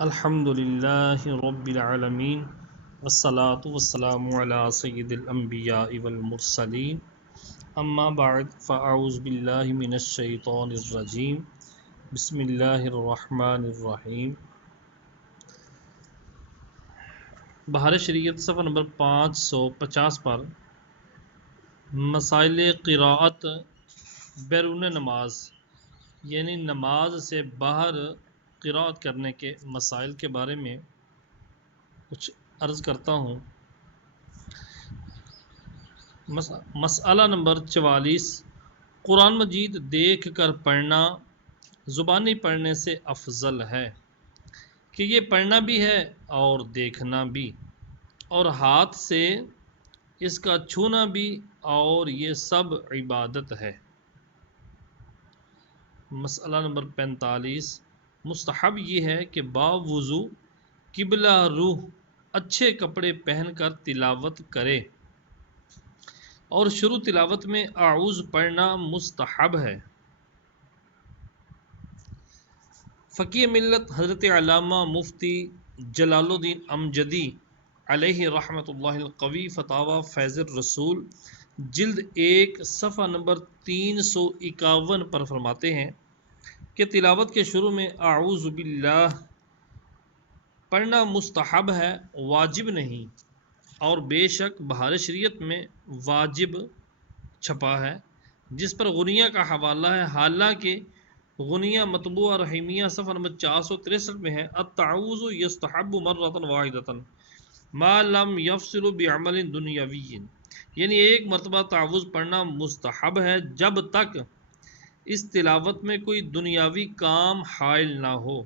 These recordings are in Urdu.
الحمد للہ رب العالمین والصلاة والسلام علی سید الانبیاء والمرسلین اما بعد فاعوذ باللہ من الشیطان الرجیم بسم اللہ الرحمن الرحیم۔ بہار شریعت صفحہ نمبر 550 پر مسائل قراءت بیرون نماز یعنی نماز سے باہر قراءت کرنے کے مسائل کے بارے میں کچھ عرض کرتا ہوں۔ مسئلہ نمبر 44، قرآن مجید دیکھ کر پڑھنا زبانی پڑھنے سے افضل ہے کہ یہ پڑھنا بھی ہے اور دیکھنا بھی، اور ہاتھ سے اس کا چھونا بھی، اور یہ سب عبادت ہے۔ مسئلہ نمبر 45، مستحب یہ ہے کہ باوضو قبلہ روح اچھے کپڑے پہن کر تلاوت کرے، اور شروع تلاوت میں اعوذ پڑھنا مستحب ہے۔ فقیہ ملت حضرت علامہ مفتی جلال الدین امجدی علیہ رحمۃ اللہ القوی فتاوی فیض الرسول جلد 1 صفحہ نمبر 351 پر فرماتے ہیں کہ تلاوت کے شروع میں اعوذ باللہ پڑھنا مستحب ہے، واجب نہیں، اور بے شک بہار شریعت میں واجب چھپا ہے جس پر غنیہ کا حوالہ ہے، حالانکہ غنیہ مطبوع رحیمیہ صفحہ نمبر 463 میں ہے التعوذ یستحب مرۃ واحدۃ ما لم یفصل بعمل دنیاوی، یعنی ایک مرتبہ تعوذ پڑھنا مستحب ہے جب تک اس تلاوت میں کوئی دنیاوی کام حائل نہ ہو۔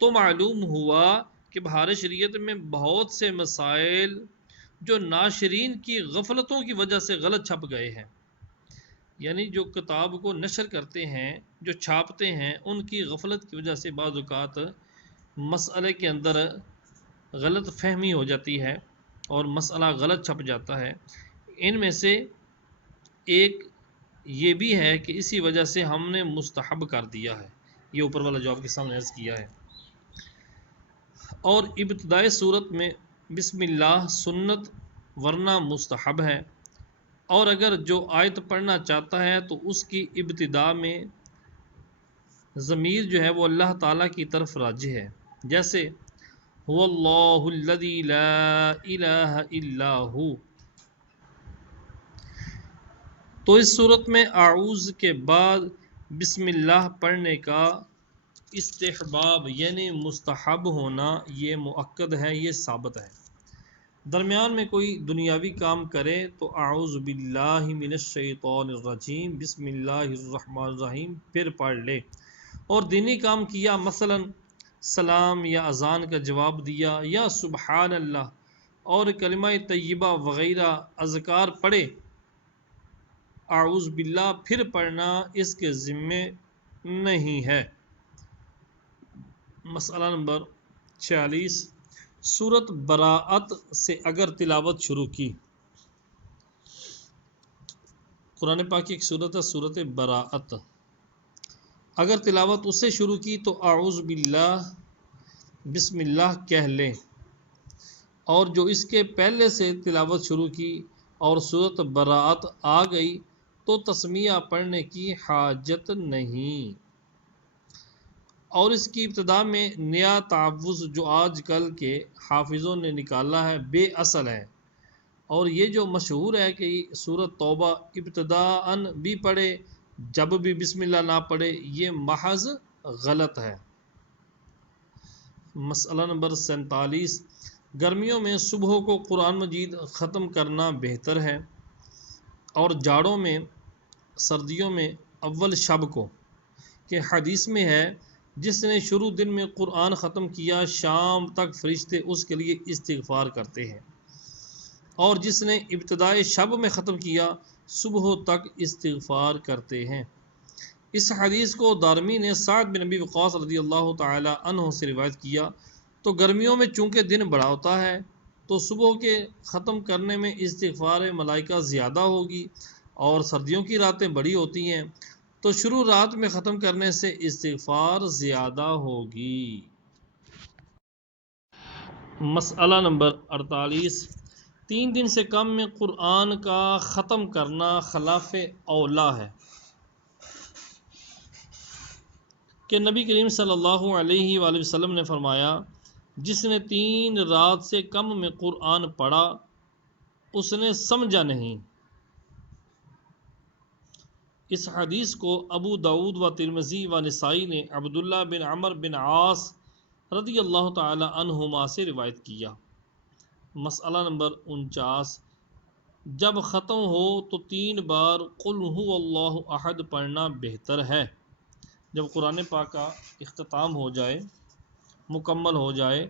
تو معلوم ہوا کہ بہار شریعت میں بہت سے مسائل جو ناشرین کی غفلتوں کی وجہ سے غلط چھپ گئے ہیں، یعنی جو کتاب کو نشر کرتے ہیں، جو چھاپتے ہیں، ان کی غفلت کی وجہ سے بعض اوقات مسئلے کے اندر غلط فہمی ہو جاتی ہے اور مسئلہ غلط چھپ جاتا ہے۔ ان میں سے ایک یہ بھی ہے کہ اسی وجہ سے ہم نے مستحب کر دیا ہے، یہ اوپر والا جو آپ کے سامنے عرض کیا ہے۔ اور ابتدائی صورت میں بسم اللہ سنت ورنہ مستحب ہے، اور اگر جو آیت پڑھنا چاہتا ہے تو اس کی ابتدا میں ضمیر جو ہے وہ اللہ تعالیٰ کی طرف راجع ہے، جیسے هو اللہ الذی لا الہ الا ہو۔ تو اس صورت میں اعوذ کے بعد بسم اللہ پڑھنے کا استحباب یعنی مستحب ہونا یہ مؤکد ہے، یہ ثابت ہے۔ درمیان میں کوئی دنیاوی کام کرے تو اعوذ باللہ من الشیطان الرجیم بسم اللہ الرحمن الرحیم پھر پڑھ لے، اور دینی کام کیا، مثلا سلام یا اذان کا جواب دیا یا سبحان اللہ اور کلمہ طیبہ وغیرہ اذکار پڑھے، اعوذ باللہ پھر پڑھنا اس کے ذمے نہیں ہے۔ مسئلہ نمبر 46، سورۃ براءت سے اگر تلاوت شروع کی، قرآن پاک کی ایک سورت ہے سورۃ براءت، اگر تلاوت اس سے شروع کی تو اعوذ باللہ بسم اللہ کہہ لیں، اور جو اس کے پہلے سے تلاوت شروع کی اور سورۃ براءت آ گئی تو تسمیہ پڑھنے کی حاجت نہیں۔ اور اس کی ابتدا میں نیا تعوذ جو آج کل کے حافظوں نے نکالا ہے بے اصل ہے، اور یہ جو مشہور ہے کہ سورۃ توبہ ابتداءً بھی پڑھے جب بھی بسم اللہ نہ پڑھے، یہ محض غلط ہے۔ مسئلہ نمبر 47، گرمیوں میں صبح کو قرآن مجید ختم کرنا بہتر ہے، اور جاڑوں میں سردیوں میں اول شب کو، کہ حدیث میں ہے جس نے شروع دن میں قرآن ختم کیا شام تک فرشتے اس کے لیے استغفار کرتے ہیں، اور جس نے ابتدائے شب میں ختم کیا صبح تک استغفار کرتے ہیں۔ اس حدیث کو دارمی نے سعد بن ابی وقاص رضی اللہ تعالی عنہ سے روایت کیا۔ تو گرمیوں میں چونکہ دن بڑا ہوتا ہے تو صبح کے ختم کرنے میں استغفار ملائکہ زیادہ ہوگی، اور سردیوں کی راتیں بڑی ہوتی ہیں تو شروع رات میں ختم کرنے سے استغفار زیادہ ہوگی۔ مسئلہ نمبر 48، 3 دن سے کم میں قرآن کا ختم کرنا خلاف اولا ہے کہ نبی کریم صلی اللہ علیہ وآلہ وسلم نے فرمایا جس نے 3 رات سے کم میں قرآن پڑھا اس نے سمجھا نہیں۔ اس حدیث کو ابو داود و ترمذی و نسائی نے عبداللہ بن عمر بن عاص رضی اللہ تعالی عنہما سے روایت کیا۔ مسئلہ نمبر 49، جب ختم ہو تو 3 بار قل هو اللہ احد پڑھنا بہتر ہے۔ جب قرآن پاک کا اختتام ہو جائے، مکمل ہو جائے،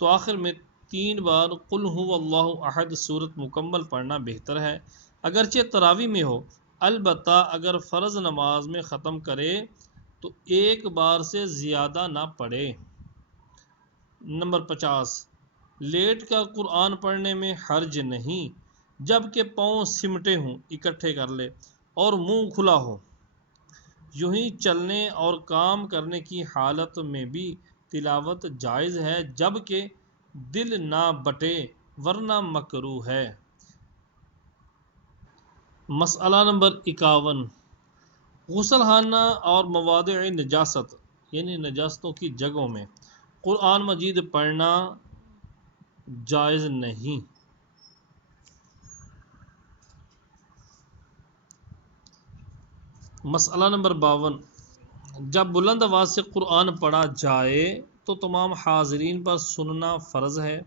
تو آخر میں 3 بار قل هو اللہ احد سورت مکمل پڑھنا بہتر ہے، اگرچہ تراویح میں ہو۔ البتہ اگر فرض نماز میں ختم کرے تو 1 بار سے زیادہ نہ پڑھے۔ نمبر 50، لیٹ کر قرآن پڑھنے میں حرج نہیں، جب کہ پاؤں سمٹے ہوں اکٹھے کر لے اور منہ کھلا ہو۔ یوں ہی چلنے اور کام کرنے کی حالت میں بھی تلاوت جائز ہے، جب کہ دل نہ بٹے ورنہ مکروہ ہے۔ مسئلہ نمبر 51، غسل خانہ اور مواضع نجاست یعنی نجاستوں کی جگہوں میں قرآن مجید پڑھنا جائز نہیں۔ مسئلہ نمبر 52، جب بلند آواز سے قرآن پڑھا جائے تو تمام حاضرین پر سننا فرض ہے،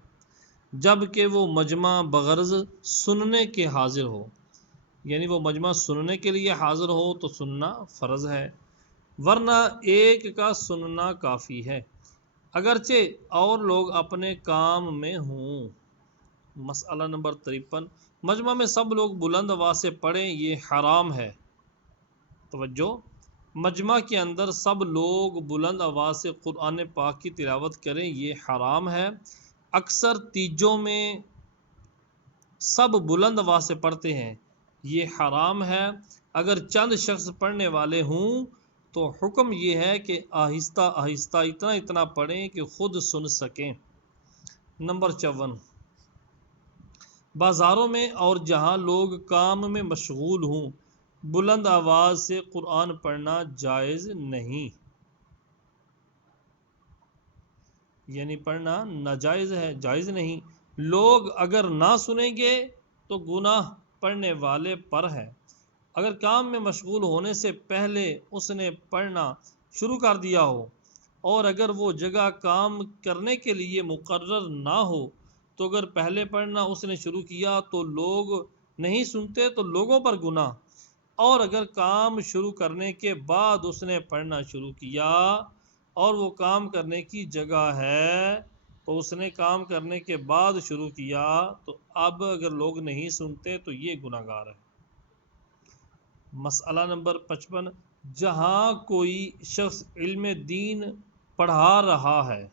جب کہ وہ مجمع بغرض سننے کے حاضر ہو، یعنی وہ مجمع سننے کے لیے حاضر ہو تو سننا فرض ہے، ورنہ ایک کا سننا کافی ہے، اگرچہ اور لوگ اپنے کام میں ہوں۔ مسئلہ نمبر 53، مجمع میں سب لوگ بلند آواز سے پڑھیں یہ حرام ہے۔ توجہ، مجمع کے اندر سب لوگ بلند آواز سے قرآن پاک کی تلاوت کریں یہ حرام ہے۔ اکثر تیجوں میں سب بلند آواز سے پڑھتے ہیں یہ حرام ہے۔ اگر چند شخص پڑھنے والے ہوں تو حکم یہ ہے کہ آہستہ آہستہ اتنا اتنا پڑھیں کہ خود سن سکیں۔ نمبر 54، بازاروں میں اور جہاں لوگ کام میں مشغول ہوں بلند آواز سے قرآن پڑھنا جائز نہیں، یعنی پڑھنا ناجائز ہے، جائز نہیں۔ لوگ اگر نہ سنیں گے تو گناہ پڑھنے والے پر ہے۔ اگر کام میں مشغول ہونے سے پہلے اس نے پڑھنا شروع کر دیا ہو اور اگر وہ جگہ کام کرنے کے لیے مقرر نہ ہو تو اگر پہلے پڑھنا اس نے شروع کیا تو لوگ نہیں سنتے تو لوگوں پر گناہ، اور اگر کام شروع کرنے کے بعد اس نے پڑھنا شروع کیا اور وہ کام کرنے کی جگہ ہے تو اس نے کام کرنے کے بعد شروع کیا تو اب اگر لوگ نہیں سنتے تو یہ گناہگار ہے۔ مسئلہ نمبر 55، جہاں کوئی شخص علم دین پڑھا رہا ہے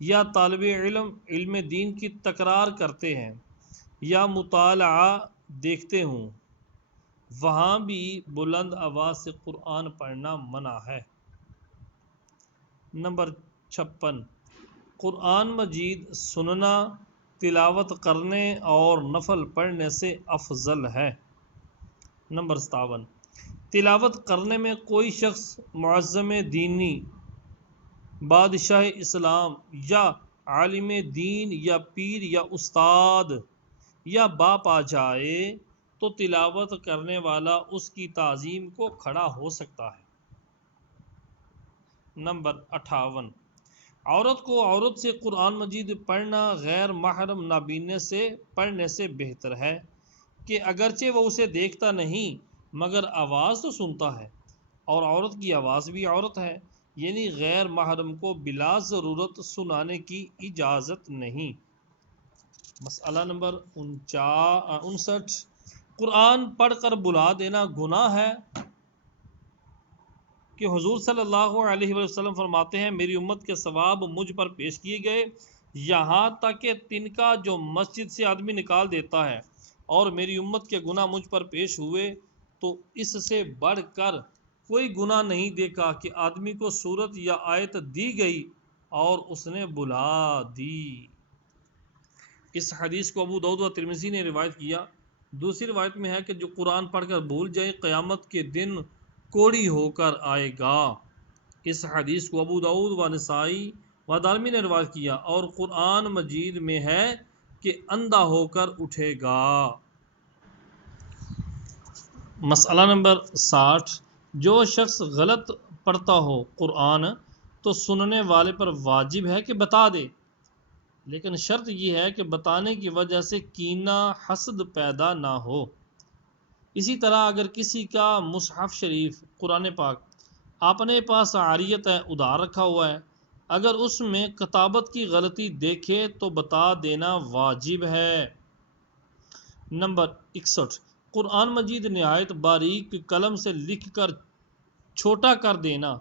یا طالب علم علم دین کی تکرار کرتے ہیں یا مطالعہ دیکھتے ہوں وہاں بھی بلند آواز سے قرآن پڑھنا منع ہے۔ نمبر 56، قرآن مجید سننا تلاوت کرنے اور نفل پڑھنے سے افضل ہے۔ نمبر 57، تلاوت کرنے میں کوئی شخص معظم دینی، بادشاہ اسلام یا عالم دین یا پیر یا استاد یا باپ آ جائے تو تلاوت کرنے والا اس کی تعظیم کو کھڑا ہو سکتا ہے۔ نمبر 58، عورت کو عورت سے قرآن مجید پڑھنا غیر محرم نابینے سے پڑھنے سے بہتر ہے کہ اگرچہ وہ اسے دیکھتا نہیں مگر آواز تو سنتا ہے، اور عورت کی آواز بھی عورت ہے، یعنی غیر محرم کو بلا ضرورت سنانے کی اجازت نہیں۔ مسئلہ نمبر 59، قرآن پڑھ کر بلا دینا گناہ ہے کہ حضور صلی اللہ علیہ وسلم فرماتے ہیں میری امت کے ثواب مجھ پر پیش کیے گئے یہاں تک کہ تنکا جو مسجد سے آدمی نکال دیتا ہے، اور میری امت کے گناہ مجھ پر پیش ہوئے تو اس سے بڑھ کر کوئی گناہ نہیں دیکھا کہ آدمی کو سورت یا آیت دی گئی اور اس نے بلا دی۔ اس حدیث کو ابو داؤد و ترمذی نے روایت کیا۔ دوسری روایت میں ہے کہ جو قرآن پڑھ کر بھول جائے قیامت کے دن کوڑی ہو کر آئے گا۔ اس حدیث کو ابو داؤد و نسائی و دارمی نے روایت کیا، اور قرآن مجید میں ہے کہ اندھا ہو کر اٹھے گا۔ مسئلہ نمبر 60، جو شخص غلط پڑھتا ہو قرآن تو سننے والے پر واجب ہے کہ بتا دے، لیکن شرط یہ ہے کہ بتانے کی وجہ سے کینہ حسد پیدا نہ ہو۔ اسی طرح اگر کسی کا مصحف شریف قرآن پاک اپنے پاس عاریت ہے، ادھار رکھا ہوا ہے، اگر اس میں کتابت کی غلطی دیکھے تو بتا دینا واجب ہے۔ نمبر 61، قرآن مجید نہایت باریک قلم سے لکھ کر چھوٹا کر دینا،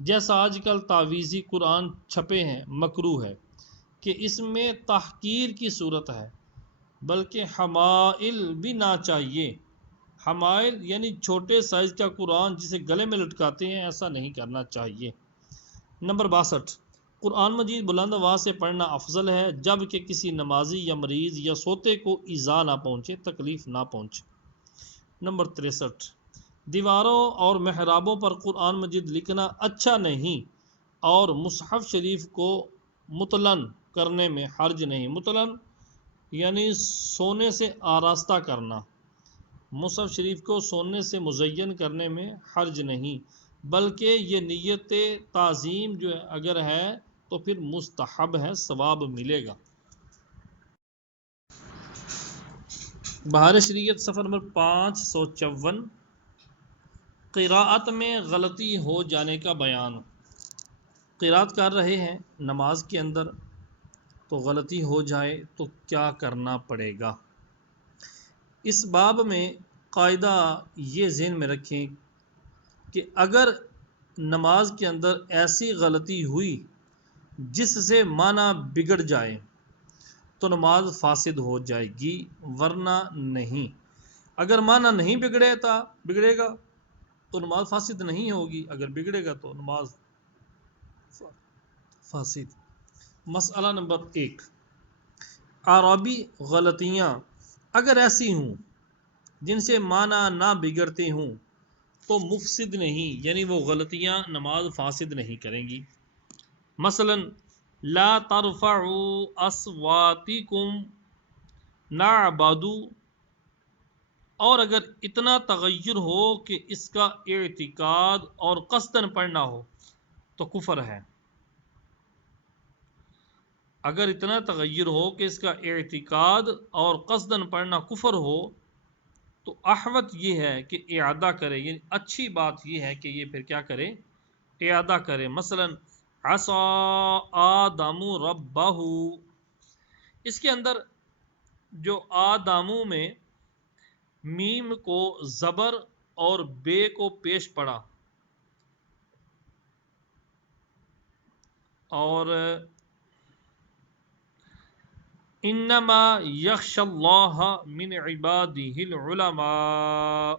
جیسا آج کل تعویذی قرآن چھپے ہیں، مکروہ ہے کہ اس میں تحقیر کی صورت ہے، بلکہ حمائل بھی نہ چاہیے۔ حمائل یعنی چھوٹے سائز کا قرآن جسے گلے میں لٹکاتے ہیں، ایسا نہیں کرنا چاہیے۔ نمبر 62، قرآن مجید بلند آواز سے پڑھنا افضل ہے جب کہ کسی نمازی یا مریض یا سوتے کو ایذا نہ پہنچے، تکلیف نہ پہنچے۔ نمبر 63، دیواروں اور محرابوں پر قرآن مجید لکھنا اچھا نہیں، اور مصحف شریف کو متلن کرنے میں حرج نہیں۔ متلن یعنی سونے سے آراستہ کرنا، مصحف شریف کو سونے سے مزین کرنے میں حرج نہیں، بلکہ یہ نیت تعظیم جو اگر ہے تو پھر مستحب ہے، ثواب ملے گا۔ بہار شریعت صفحہ نمبر 554، قراءت میں غلطی ہو جانے کا بیان۔ قراءت کر رہے ہیں نماز کے اندر تو غلطی ہو جائے تو کیا کرنا پڑے گا؟ اس باب میں قاعدہ یہ ذہن میں رکھیں کہ اگر نماز کے اندر ایسی غلطی ہوئی جس سے معنی بگڑ جائے تو نماز فاسد ہو جائے گی، ورنہ نہیں۔ اگر معنی نہیں بگڑے گا تو نماز فاسد نہیں ہوگی، اگر بگڑے گا تو نماز فاسد۔ مسئلہ نمبر 1، اعرابی غلطیاں اگر ایسی ہوں جن سے معنی نہ بگڑتے ہوں تو مفسد نہیں، یعنی وہ غلطیاں نماز فاسد نہیں کریں گی۔ مثلا لا ترفعوا اصواتکم نعبدوا، اور اگر اتنا تغیر ہو کہ اس کا اعتقاد اور قصدن پڑھنا ہو تو کفر ہے۔ اگر اتنا تغیر ہو کہ اس کا اعتقاد اور قصدن پڑھنا کفر ہو تو احوط یہ ہے کہ اعادہ کرے، یعنی اچھی بات یہ ہے کہ یہ پھر کیا کرے، اعادہ کرے۔ مثلا عصا آدم ربہ، اس کے اندر جو آدامو میں میم کو زبر اور بے کو پیش پڑا، اور انما یخش اللہ من عبادہ العلماء،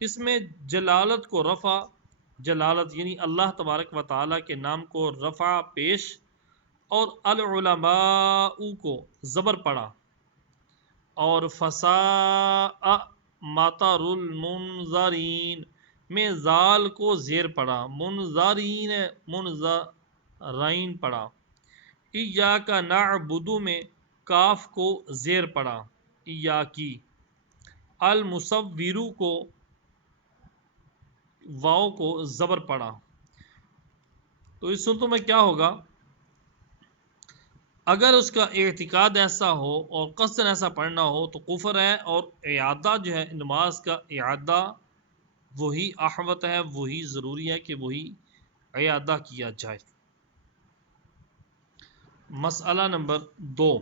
اس میں جلالت کو رفع، جلالت یعنی اللہ تبارک و تعالیٰ کے نام کو رفع پیش، اور العلماء کو زبر پڑا، اور فساء مطر المنذرین میں زال کو زیر پڑا، منذرین منذرین پڑا، ایاک نعبد میں کاف کو زیر پڑا، ایاکی، المصور کو واو کو زبر پڑا۔ تو اس صورتوں میں کیا ہوگا؟ اگر اس کا اعتقاد ایسا ہو اور قصدن ایسا پڑھنا ہو تو کفر ہے، اور اعادہ جو ہے نماز کا اعادہ وہی احوط ہے، وہی ضروری ہے کہ وہی اعادہ کیا جائے۔ مسئلہ نمبر 2،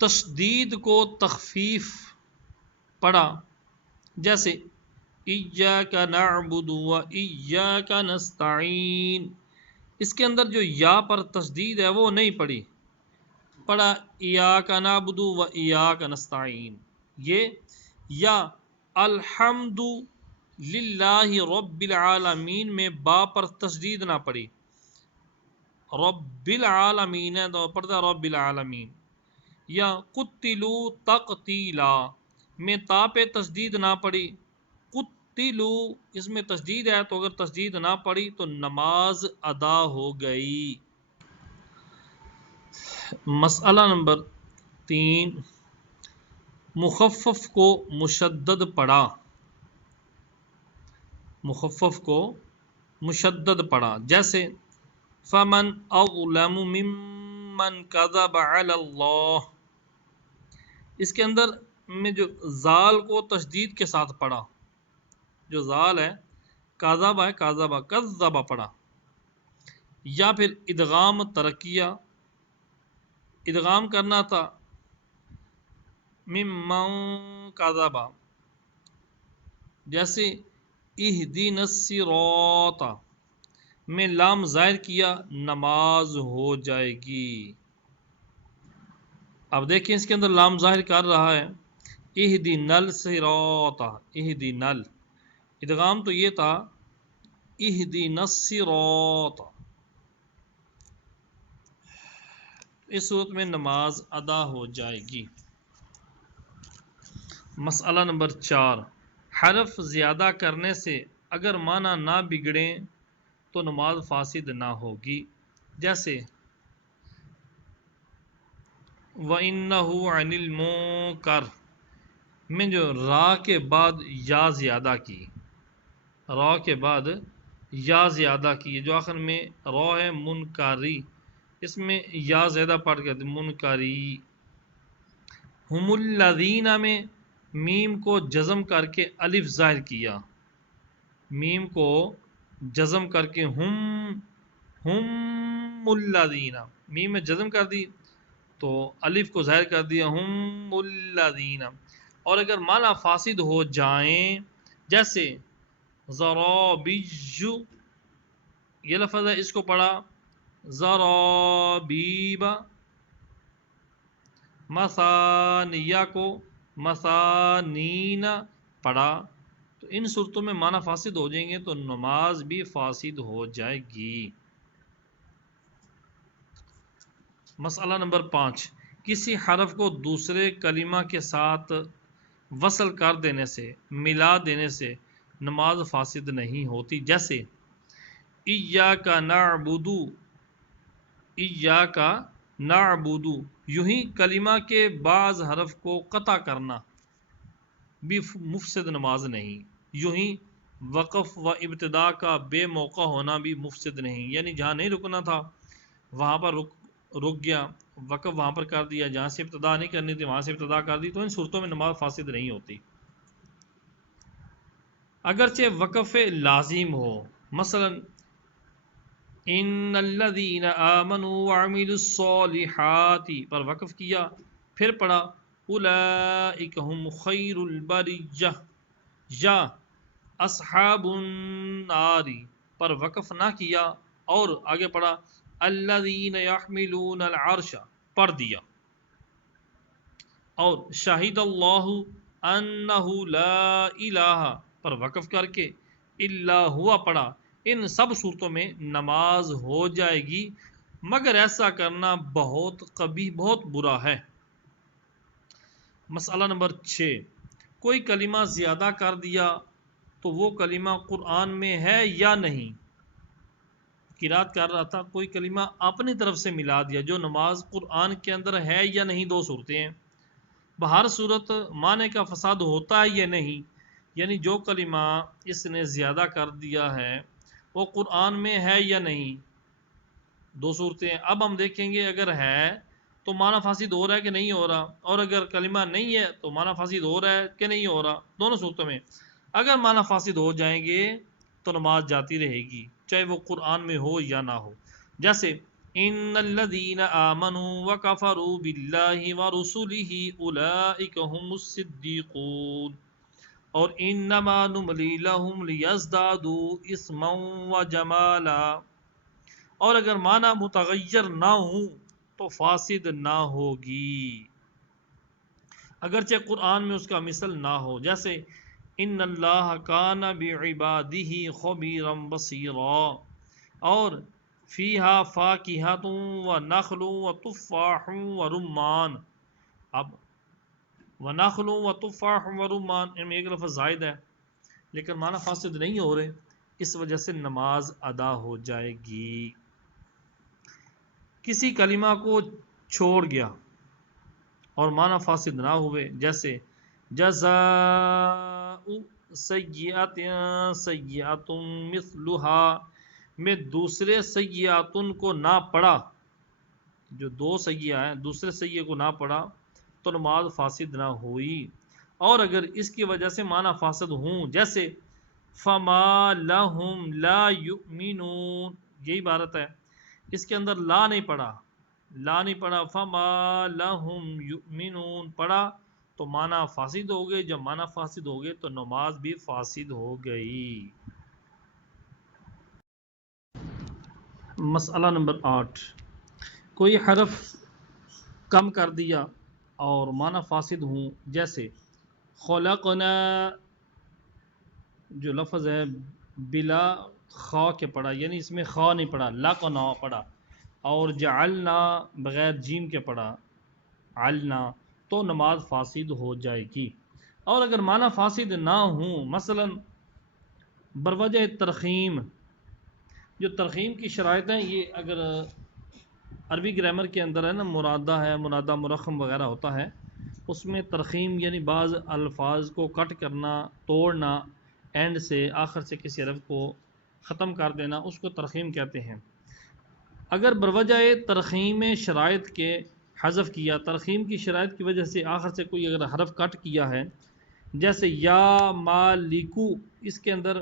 تشدید کو تخفیف پڑھا، جیسے ایاک نعبد و ایاک نستعین، اس کے اندر جو یا پر تشدید ہے وہ نہیں پڑھی، پڑھا ایاک نعبد و ایاک نستعین۔ یہ یا الحمد للہ رب العالمین میں با پر تشدید نہ پڑی، رب العالمین ہے تو پڑھتا رب العالمین، یا قتلو تقتیلا میں تا پہ تشدید نہ پڑی، قتلو اس میں تشدید ہے تو اگر تشدید نہ پڑی تو نماز ادا ہو گئی۔ مسئلہ نمبر 3، مخفف کو مشدد پڑھا، مخفف کو مشدد پڑھا، جیسے فمن اظلم ممن کذب علی اللہ، اس کے اندر میں جو زال کو تشدید کے ساتھ پڑھا، جو زال ہے کذب ہے کذب کذب پڑھا، یا پھر ادغام ترکیہ، ادغام کرنا تھا ممن کذب، جیسے اہدنا الصراط میں لام ظاہر کیا نماز ہو جائے گی۔ اب دیکھیں اس کے اندر لام ظاہر کر رہا ہے اہدنا الصراط، اہدنا، ادغام تو یہ تھا اہدنا الصراط، اس صورت میں نماز ادا ہو جائے گی۔ مسئلہ نمبر 4، حرف زیادہ کرنے سے اگر معنی نہ بگڑے تو نماز فاسد نہ ہوگی، جیسے وَإِنَّهُ عَنِ الْمُنكَرِ میں جو را کے بعد یا زیادہ کی، را کے بعد یا زیادہ کی، جو آخر میں را ہے منکاری، اس میں یا زیادہ پڑھ کے منکری۔ ہم الذین میں میم کو جزم کر کے الف ظاہر کیا، میم کو جزم کر کے ہم الذین، میم میں جزم کر دی تو الف کو ظاہر کر دیا ہم الذین، اور اگر معنی فاسد ہو جائیں جیسے ضرابیج، یہ لفظ ہے اس کو پڑھا ضرابیب، مثانیہ کو مثانین پڑھا، تو ان صورتوں میں معنی فاسد ہو جائیں گے تو نماز بھی فاسد ہو جائے گی۔ مسئلہ نمبر 5، کسی حرف کو دوسرے کلمہ کے ساتھ وصل کر دینے سے، ملا دینے سے نماز فاسد نہیں ہوتی، جیسے ایاک نعبد، ایاک نعبد، یوں ہی کلمہ کے بعض حرف کو قطع کرنا بھی مفسد نماز نہیں، یوں ہی وقف و ابتدا کا بے موقع ہونا بھی مفسد نہیں، یعنی جہاں نہیں رکنا تھا وہاں پر رک گیا، وقف وہاں پر کر دیا، جہاں سے ابتدا نہیں کرنی تھی وہاں سے ابتدا کر دی، تو ان صورتوں میں نماز فاسد نہیں ہوتی۔ اگرچہ وقف لازم ہو، مثلا ان الذین آمنوا وعملوا الصالحات پر وقف کیا، پھر پڑھا اولئک هم خیر البریہ، یا اصحاب النار پر وقف نہ کیا اور آگے پڑھا الذین یحملون العرش پڑھ دیا، اور شہید اللہ انہ لا الہ پر وقف کر کے الا ہوا پڑھا، ان سب صورتوں میں نماز ہو جائے گی، مگر ایسا کرنا بہت قبیح، بہت برا ہے۔ مسئلہ نمبر 6، کوئی کلمہ زیادہ کر دیا تو وہ کلمہ قرآن میں ہے یا نہیں؟ قرات کر رہا تھا، کوئی کلمہ اپنی طرف سے ملا دیا جو نماز قرآن کے اندر ہے یا نہیں، دو صورتیں ہیں، بہر صورت معنی کا فساد ہوتا ہے یا نہیں، یعنی جو کلمہ اس نے زیادہ کر دیا ہے وہ قرآن میں ہے یا نہیں، دو صورتیں ہیں۔ اب ہم دیکھیں گے اگر ہے تو معنی فاسد ہو رہا ہے کہ نہیں ہو رہا، اور اگر کلمہ نہیں ہے تو معنی فاسد ہو رہا ہے کہ نہیں ہو رہا، دونوں صورتوں میں اگر معنی فاسد ہو جائیں گے تو نماز جاتی رہے گی، چاہے وہ قرآن میں ہو یا نہ ہو، جیسے ان الذین آمنوا وکفروا باللہ ورسلہ اولئک هم الصدیقون، اور انما نملی لہم لیزدادوا اثما وجمالا، اور اگر معنی متغیر نہ ہوں تو فاسد نہ ہوگی، اگرچہ قرآن میں اس کا مثل نہ ہو، جیسے ان اللہ کان بعبادہ خبیرا بصیرا، اور فیہا فاکہۃ ونخل وتفاح ورمان، اب ونخل وتفاح ورمان ان میں ایک لفظ زائد ہے لیکن معنی فاسد نہیں ہو رہے، اس وجہ سے نماز ادا ہو جائے گی۔ کسی کلمہ کو چھوڑ گیا اور معنی فاسد نہ ہوئے، جیسے جزاء سیئۃ سیئۃ مثلها میں دوسرے سیئاتن کو نہ پڑھا، جو دو سیئہ ہیں دوسرے سیئے کو نہ پڑھا تو نماز فاسد نہ ہوئی۔ اور اگر اس کی وجہ سے معنی فاسد ہوں، جیسے فما لہم لا یؤمنون، یہی عبارت ہے، اس کے اندر لا نہیں پڑھا، فما لہم یؤمنون پڑھا تو معنی فاسد ہو گئے، جب معنی فاسد ہو گئے تو نماز بھی فاسد ہو گئی۔ مسئلہ نمبر 8، کوئی حرف کم کر دیا اور معنی فاسد ہوں، جیسے خلقنا جو لفظ ہے بلا خا کے پڑھا، یعنی اس میں خا نہیں پڑھا، لقنا پڑھا، اور جعلنا بغیر جیم کے پڑھا علنا، تو نماز فاسد ہو جائے گی۔ اور اگر معنی فاسد نہ ہوں، مثلا بروجہ ترخیم، جو ترخیم کی شرائط ہیں یہ اگر عربی گرامر کے اندر ہے نا، مرادہ ہے، منادہ مرخم وغیرہ ہوتا ہے، اس میں ترخیم یعنی بعض الفاظ کو کٹ کرنا، توڑنا، اینڈ سے آخر سے کسی حرف کو ختم کر دینا، اس کو ترخیم کہتے ہیں۔ اگر بروجہ ترخیم شرائط کے حذف کیا، ترخیم کی شرائط کی وجہ سے آخر سے کوئی اگر حرف کٹ کیا ہے، جیسے یا مالکو، اس کے اندر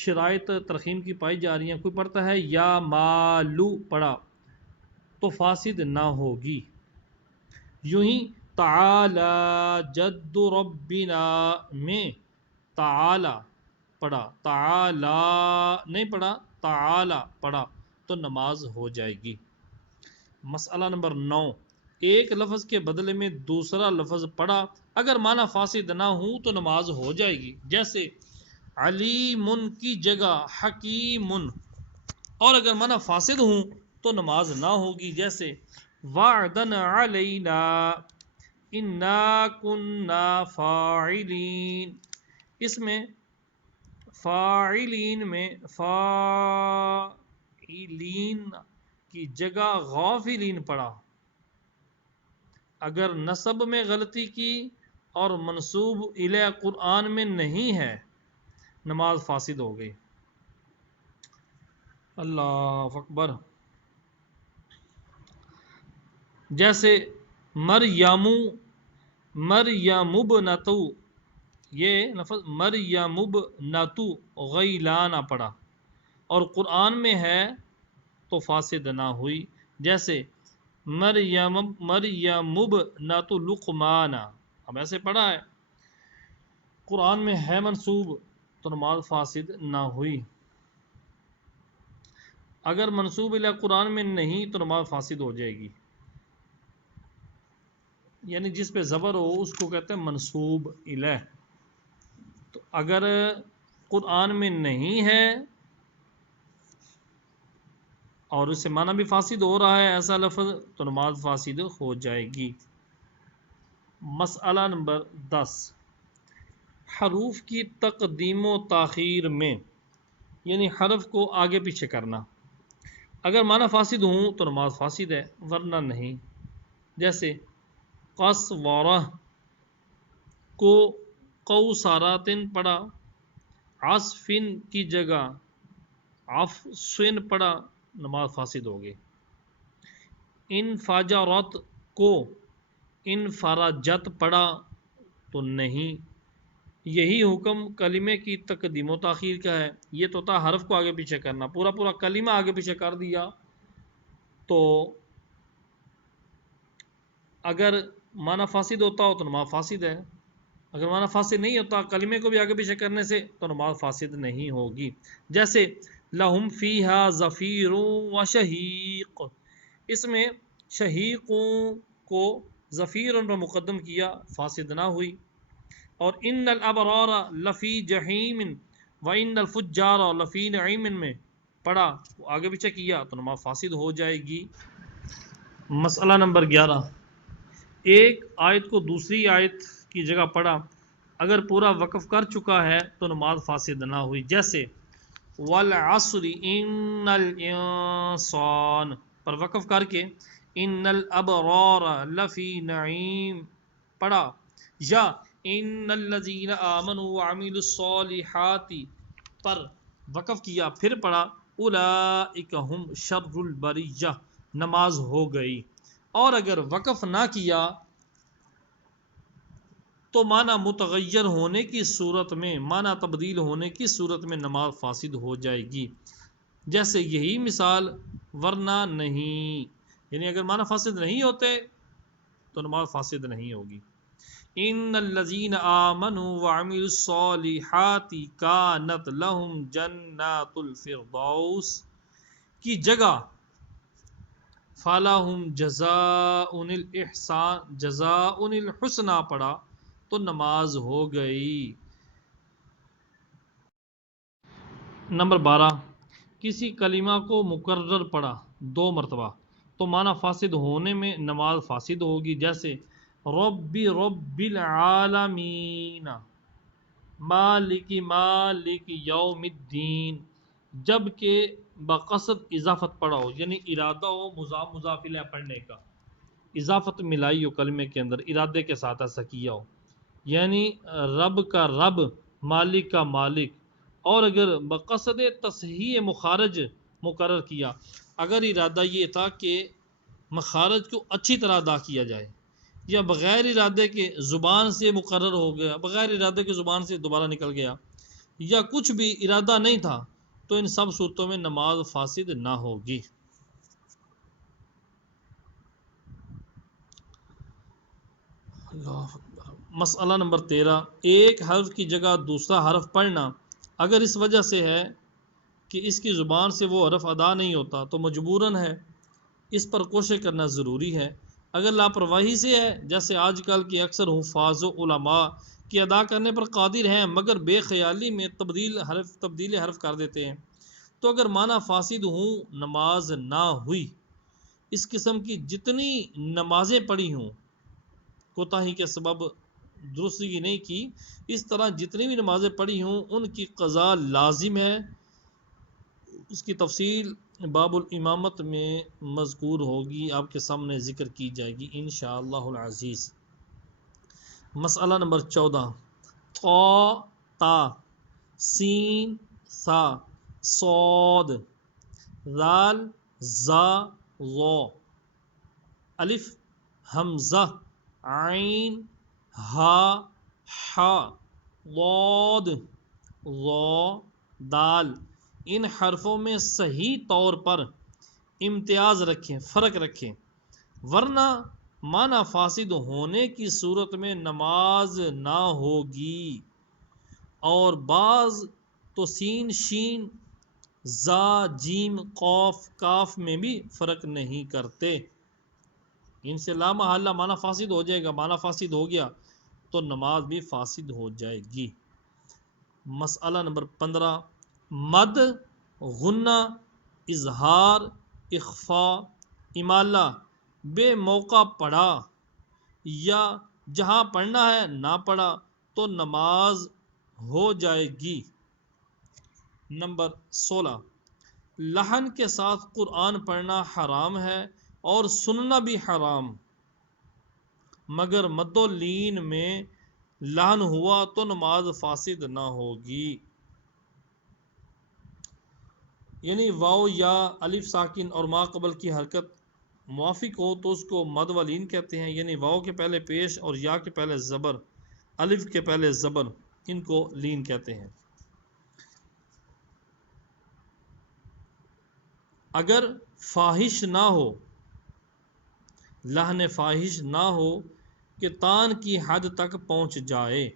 شرائط ترخیم کی پائی جا رہی ہیں، کوئی پڑھتا ہے یا مالو پڑھا تو فاسد نہ ہوگی۔ یوں ہی تعالی جد ربنا میں تعالی پڑھا، تعالی نہیں پڑھا، تعالی پڑھا تو نماز ہو جائے گی۔ مسئلہ نمبر 9، ایک لفظ کے بدلے میں دوسرا لفظ پڑھا، اگر معنی فاسد نہ ہوں تو نماز ہو جائے گی، جیسے علیم کی جگہ حکیم، اور اگر معنی فاسد ہوں تو نماز نہ ہوگی، جیسے وعدن علینا انا کننا فاعلین، اس میں فاعلین میں فاعلین کی جگہ غافلین پڑھا، اگر نصب میں غلطی کی اور منصوب الیہ قرآن میں نہیں ہے نماز فاسد ہو گئی۔ اللہ اکبر۔ جیسے مریمبنتو، یہ لفظ مریمبنتو غیلانہ پڑھا اور قرآن میں ہے تو فاسد نہ ہوئی، جیسے مریمبنت لقمان، اب ایسے پڑھا ہے، قرآن میں ہے منصوب تو نماز فاسد نہ ہوئی، اگر منصوب الیہ قرآن میں نہیں تو نماز فاسد ہو جائے گی، یعنی جس پہ زبر ہو اس کو کہتے ہیں منصوب الیہ، تو اگر قرآن میں نہیں ہے اور اس سے معنی بھی فاسد ہو رہا ہے ایسا لفظ تو نماز فاسد ہو جائے گی۔ مسئلہ نمبر 10، حروف کی تقدیم و تاخیر میں یعنی حرف کو آگے پیچھے کرنا، اگر معنی فاسد ہوں تو نماز فاسد ہے ورنہ نہیں، جیسے قصورہ کو قوساراتن پڑھا، عصفن کی جگہ عفصن پڑھا، نماز فاسد ہو گئی۔ انفجرت کو انفرجت پڑھا تو نہیں، یہی حکم کلمے کی تقدیم و تاخیر کا ہے، یہ تو تھا حرف کو آگے پیچھے کرنا، پورا پورا کلمہ آگے پیچھے کر دیا تو اگر معنی فاسد ہوتا ہو تو نماز فاسد ہے، اگر معنی فاسد نہیں ہوتا کلمے کو بھی آگے پیچھے کرنے سے تو نماز فاسد نہیں ہوگی، جیسے لہم فیہا زفیر و شہیق، اس میں شہیقوں کو زفیر پر مقدم کیا، فاسد نہ ہوئی، اور ان الابرار لفی جہیم و ان الفجار لفی نعیم میں پڑھا، آگے پیچھے کیا تو نماز فاسد ہو جائے گی۔ مسئلہ نمبر 11، ایک آیت کو دوسری آیت کی جگہ پڑھا، اگر پورا وقف کر چکا ہے تو نماز فاسد نہ ہوئی، جیسے والعصر ان الانسان پر وقف کر کے ان الابرار لفی نعیم پڑھا، یا ان الذین آمنوا وعملوا الصالحات پر وقف کیا پھر پڑھا اولئک هم شر البریہ، نماز ہو گئی۔ اور اگر وقف نہ کیا تو معنی متغیر ہونے کی صورت میں، معنی تبدیل ہونے کی صورت میں نماز فاسد ہو جائے گی، جیسے یہی مثال ورنہ نہیں، یعنی اگر معنی فاسد نہیں ہوتے تو نماز فاسد نہیں ہوگی۔ ان الذین آمنوا وعملوا الصالحات کانت لہم جنات الفردوس کی جگہ فَلَهُمْ جَزَاءٌ الْإِحْسَانِ جَزَاءٌ الْحُسْنَى پڑھا تو نماز ہو گئی۔ نمبر 12، کسی کلمہ کو مکرر پڑھا 2 مرتبہ تو معنی فاسد ہونے میں نماز فاسد ہوگی، جیسے ربی رب العالمین، مالک مالک یوم الدین، جب کہ بقصد اضافت پڑھا ہو، یعنی ارادہ ہو مضاف مضاف الیہ پڑھنے کا، اضافت ملائی ہو کلمے کے اندر، ارادے کے ساتھ ایسا کیا ہو، یعنی رب کا رب، مالک کا مالک۔ اور اگر بقصد تصحیح مخارج مقرر کیا، اگر ارادہ یہ تھا کہ مخارج کو اچھی طرح ادا کیا جائے، یا بغیر ارادے کے زبان سے مقرر ہو گیا، بغیر ارادے کے زبان سے دوبارہ نکل گیا، یا کچھ بھی ارادہ نہیں تھا، تو ان سب صورتوں میں نماز فاسد نہ ہوگی۔ اللہ اکبر۔ مسئلہ نمبر 13، ایک حرف کی جگہ دوسرا حرف پڑھنا اگر اس وجہ سے ہے کہ اس کی زبان سے وہ حرف ادا نہیں ہوتا تو مجبوراً ہے، اس پر کوشش کرنا ضروری ہے۔ اگر لاپرواہی سے ہے، جیسے آج کل کے اکثر حفاظ و علماء کی ادا کرنے پر قادر ہیں مگر بے خیالی میں تبدیل حرف کر دیتے ہیں، تو اگر معنی فاسد ہوں نماز نہ ہوئی۔ اس قسم کی جتنی نمازیں پڑھی ہوں کوتاہی کے سبب درستگی نہیں کی، اس طرح جتنی بھی نمازیں پڑھی ہوں ان کی قضا لازم ہے، اس کی تفصیل باب الامامت میں مذکور ہوگی، آپ کے سامنے ذکر کی جائے گی انشاءاللہ العزیز۔ مسئلہ نمبر 14، طا تا، سین سا، صاد ذال زا ظا، الف حمزہ عین ہا حا ضاد ظا دال، ان حرفوں میں صحیح طور پر امتیاز رکھیں، فرق رکھیں، ورنہ معنی فاسد ہونے کی صورت میں نماز نہ ہوگی۔ اور بعض تو سین شین زا جیم قاف کاف میں بھی فرق نہیں کرتے، ان سے لا محالہ معنی فاسد ہو جائے گا، معنی فاسد ہو گیا تو نماز بھی فاسد ہو جائے گی۔ مسئلہ نمبر 15، مد، غنہ، اظہار، اخفاء، امالہ بے موقع پڑھا یا جہاں پڑھنا ہے نہ پڑھا تو نماز ہو جائے گی۔ نمبر 16، لحن کے ساتھ قرآن پڑھنا حرام ہے اور سننا بھی حرام، مگر مد و لین میں لحن ہوا تو نماز فاسد نہ ہوگی، یعنی واو یا الف ساکن اور ما قبل کی حرکت موافق ہو تو اس کو مد و لین کہتے ہیں، یعنی واو کے پہلے پیش اور یا کے پہلے زبر، الف کے پہلے زبر، ان کو لین کہتے ہیں۔ اگر فاحش نہ ہو، لحن فاحش نہ ہو کہ تان کی حد تک پہنچ جائے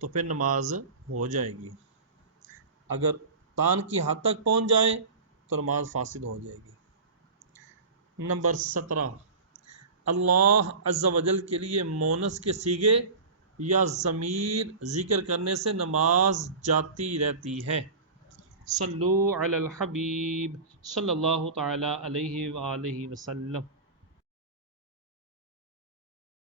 تو پھر نماز ہو جائے گی، اگر تان کی حد تک پہنچ جائے تو نماز فاسد ہو جائے گی۔ نمبر 17، اللہ عز و جل کے لیے مونس کے صیغے یا ضمیر ذکر کرنے سے نماز جاتی رہتی ہے۔ صلو علی الحبیب صلی اللہ تعالی علیہ وآلہ وسلم۔